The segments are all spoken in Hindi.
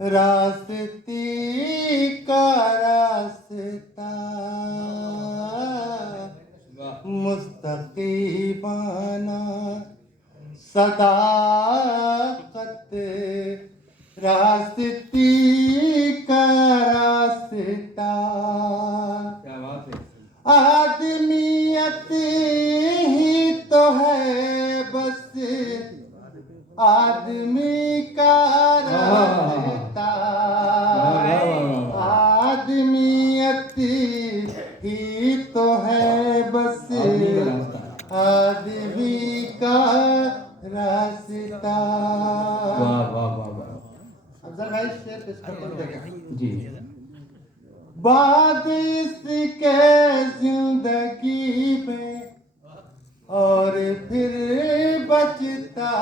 रास्ते का रास्ता मुस्तकीबाना सदाकत रास्ते का रास्ता आदमियत ही तो है बस आदमी का रास्ता आदमियत ही तो है बस आदमी का रास्ता। वाह वाह वाह वाह अफजल भाई शेर पेश कर देगा जी। बाद इसके जिंदगी में और फिर बचता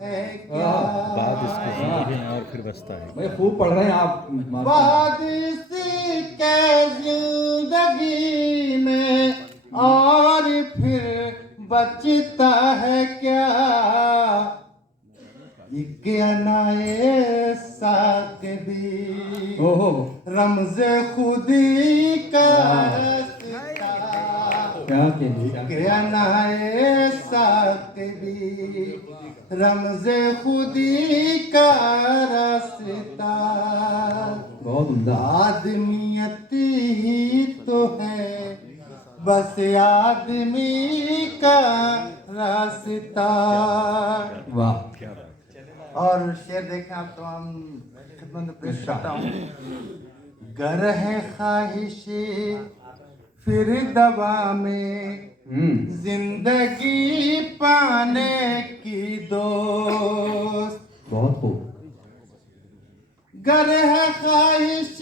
है क्या बाद इसकी जिंदगी में और फिर बचता है। भाई खूब पढ़ रहे हैं आप। बाद इसके जिंदगी में और फिर बचता है क्या एक अनाए साक भी ओहो रमज़े खुदी का रास्ता क्या कहते अनाए साक भी रमज़े खुदी का रास्ता बहुत उम्दा। आदमियत ही तो है बस आदमी का रास्ता। वाह और शेर देखें आप तमाम खिदमत में पेश करता हूँ। गर है ख्वाहिश फिर दवा में जिंदगी पाने की दोस्त बहुत खूब। गर है ख्वाहिश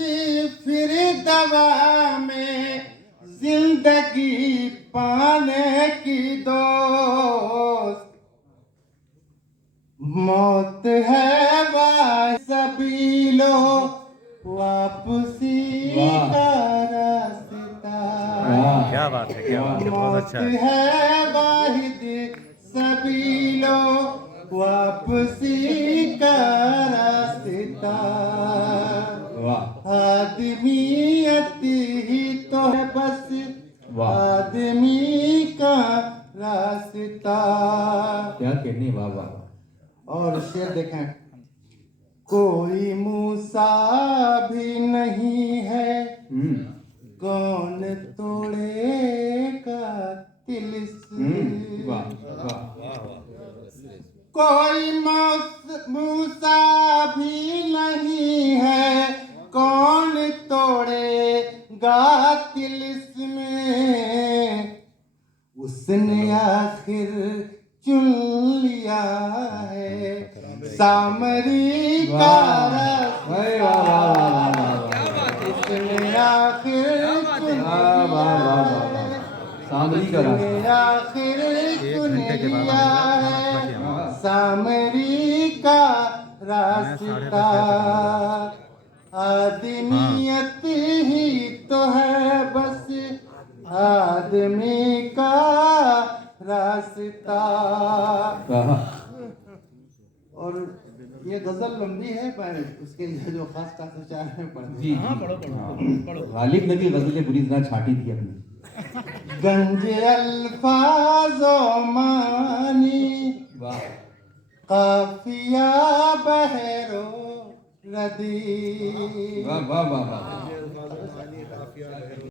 फिर दवा में जिंदगी पाने की दोस्त मौत है वाह सभी लो वापसी का रास्ता। क्या बात है, क्या बात है, बहुत अच्छा है। मौत है वाहिद सभी लो वापसी का रास्ता। आदमियत ही तो है बस आदमी का रास्ता। क्या कहने वाह वाह। और शेर देखें कोई मूसा भी नहीं है कौन तोड़ेगा तिलिस्म। वाह वाह। कोई मूसा भी नहीं है कौन तोड़ेगा तिलिस्म उसने आखिर चुन लिया है सामरी का रास्ता। उसने आखिर चुन लिया है सामरी का रास्ता। उसने आखिर चुन लिया है सामरी का रास्ता। आदमियत ही तो है बस आदमी का रास्ता। और ये गजल लंबी है पर उसके लिए जो खास खास विचार है पढ़ते जी हाँ पढ़ो पढ़ो। गालिब ने भी गजलें बुरी तरह छाटी थी अपनी। गंज अल्फाजो मानी वाह काफिया बहरो रदी। वाह वाह वाह वाह।